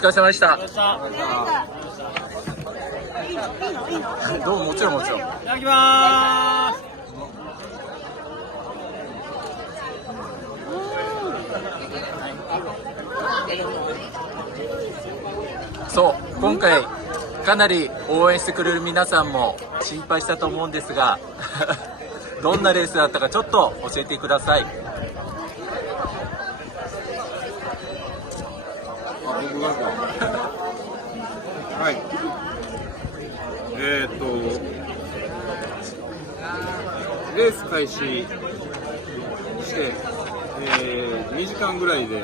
疲れ様でした。お疲れ様でした。どうも、もちろんもちろん。いただきまーす。そう、今回かなり応援してくれる皆さんも心配したと思うんですがどんなレースだったかちょっと教えてください。僕がはい。レース開始して、2時間ぐらいで、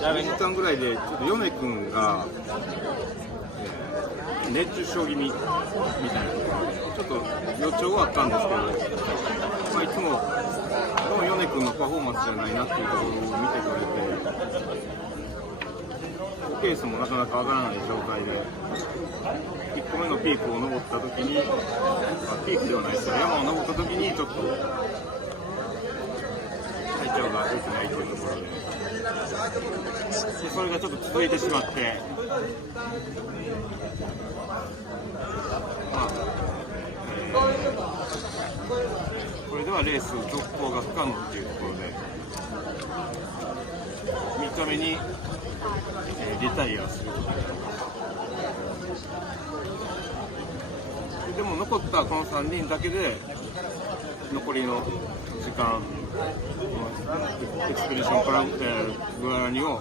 2時間ぐらいでちょっと米君が、熱中症気味みたいなちょっと予兆はあったんですけど、いつも米君のパフォーマンスじゃないなっていうところを見てくれて、ペースもなかなか上がらない状態で1個目のピークを登った時に、ピークではないですけど、山を登った時にちょっと体調が良くないというところで、それがちょっと続いてしまって、これではレース続行が不可能というところで、3日目にリタイアすることになりました。でも残ったこの3人だけで残りの時間、エクスペディションからグアラニを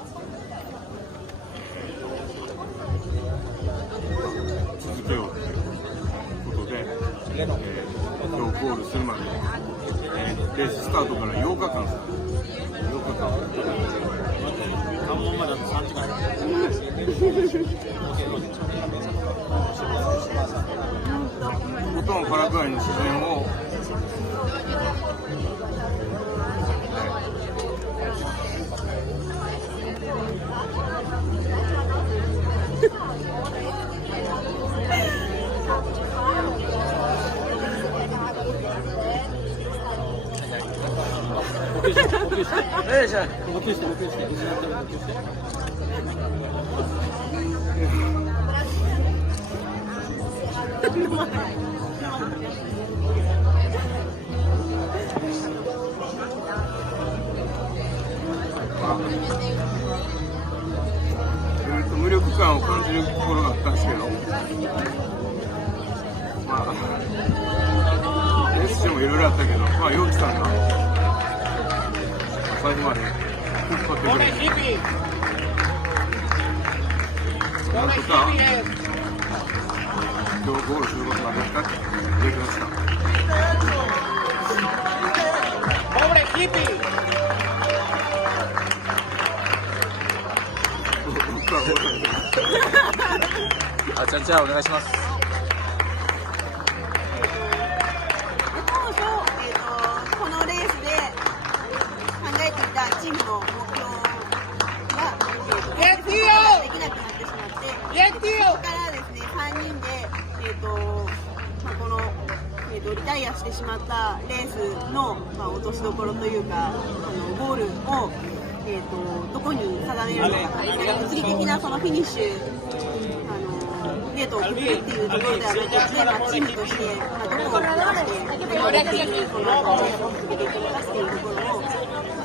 続けようということで、今日ゴールするまで、レーススタートから8日間です。関門まであと3時間。ボトンパラグアイの自然を無力感を感じるところだったんですけど、レッスンもいろいろあったけど、陽気さんが最後まで引っ張ってくれて、なんとか今日ゴールすることができました。あちゃんちゃんお願いします。このレースで考えていたチームの目標ができなくなってしまって、そこからですね、3人で、この、リタイアしてしまったレースの、落としどころというか、ゴールを、どこに定めるのか、物理的なそのフィニッシュデートを決めるっていうところではなくて、チームとして、どこを目指して、っていうこのレースを続けていくのかっていうところを、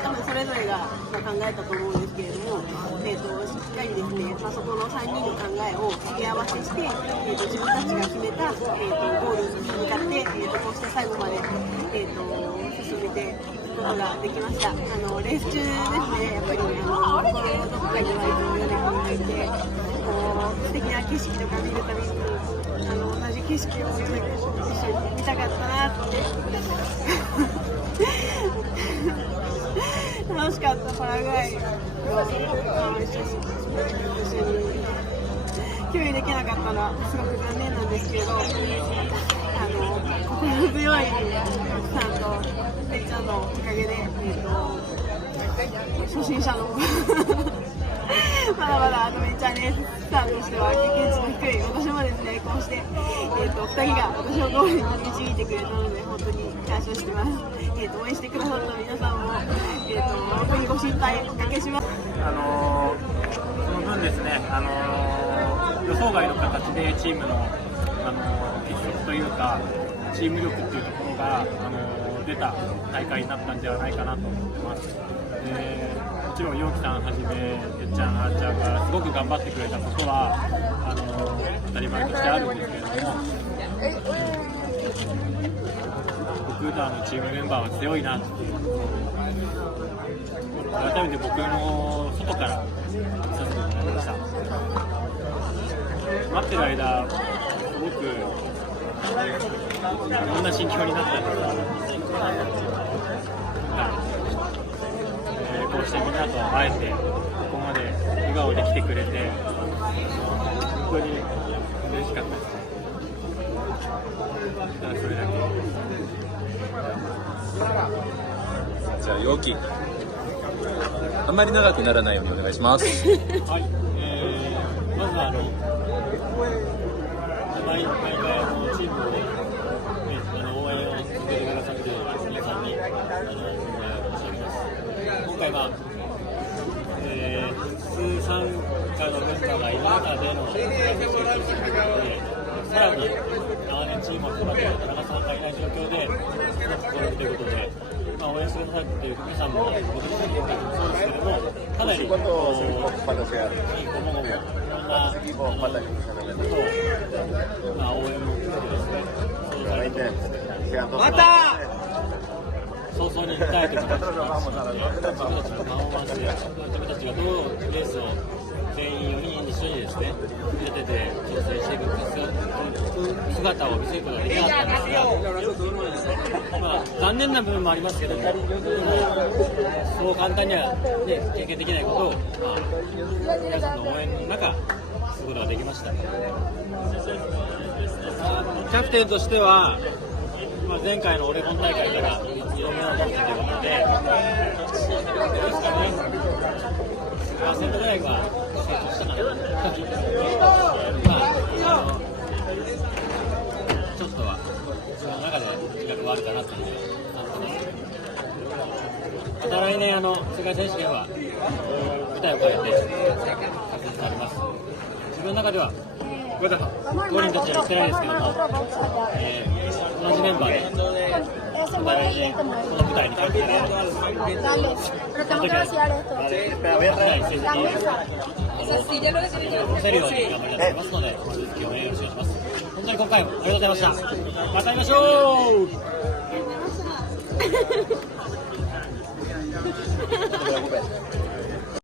多分それぞれが考えたと思うんですけれども、しっかりですね、そこの3人の考えをすり合わせして、自分たちが決めた、ゴールに向かって、こうして最後まで、進めていくことができました。レース中ですね、やっぱり、心のどこかには米君がいて、素敵な景色とか見るたびに、同じ景色を一緒に見たかったなって楽しかったパラグアイの一緒に共有できなかったのはすごく残念なんですけど、心強い奥さんとてっちゃんのおかげで、初心者のまだまだアドベンチャーレーススターとしては経験値の低い私もですね、こうして、2人が私をゴールに導いてくれたので本当に感謝してます。応援してくださった皆さんも、本当にご心配おかけします。その分ですね、予想外の形でチームの、結束というかチーム力っていうところが、出た大会になったんではないかなと思ってます。もちろん陽気さんはじめ、てっちゃん、あーちゃんがすごく頑張ってくれたことは当たり前としてあるんですけれども、僕らのチームメンバーは強いなっていう改めて僕の外から見させてもらいました。待ってる間、すごくいろんな心境になったんですけど、こうしてみんなと会えて、ここまで笑顔で来てくれて、本当に嬉しかったですね。ただそれだけ。じゃあ陽気、あんまり長くならないようにお願いします。はい、まずは毎回チームを、応援を続けてくださっている皆さんに申し上げます。今回は、複数参加のメンバーがいる中での選手権ということで、さらに長年チームを育てる田中さんがいない状況で試みということで、応援してくださっている皆さんも、僕自身もそうですけれども、かなりいいごもごも、いろんなことを応援も含めてですね、そうされてるんですね。また早々に見たいという形で、自分たちのパフォーマンスや、自分たちがどうレースを全員4人一緒にですね、出てて調整していく姿を見せることができなかったんですが、残念な部分もありますけども、そう簡単には、ね、経験できないことを、皆さんの応援の中、することができました。キャプテンとしては、前回のオレゴン大会から2度目の当選ということで、10%ぐらいは成長したかなと。ちょっとは自分の中で自覚はあるかなという感じです。また来年世界選手権は舞台を変えて確実になります。自分の中では5人たちは言ってないですけども、同じメンバーでお互いにこの舞台に立っているその時は成績を見せるように頑張りたいと思いますので、引き続き応援よろしくお願いします。本当に今回もありがとうございました。また会いましょう。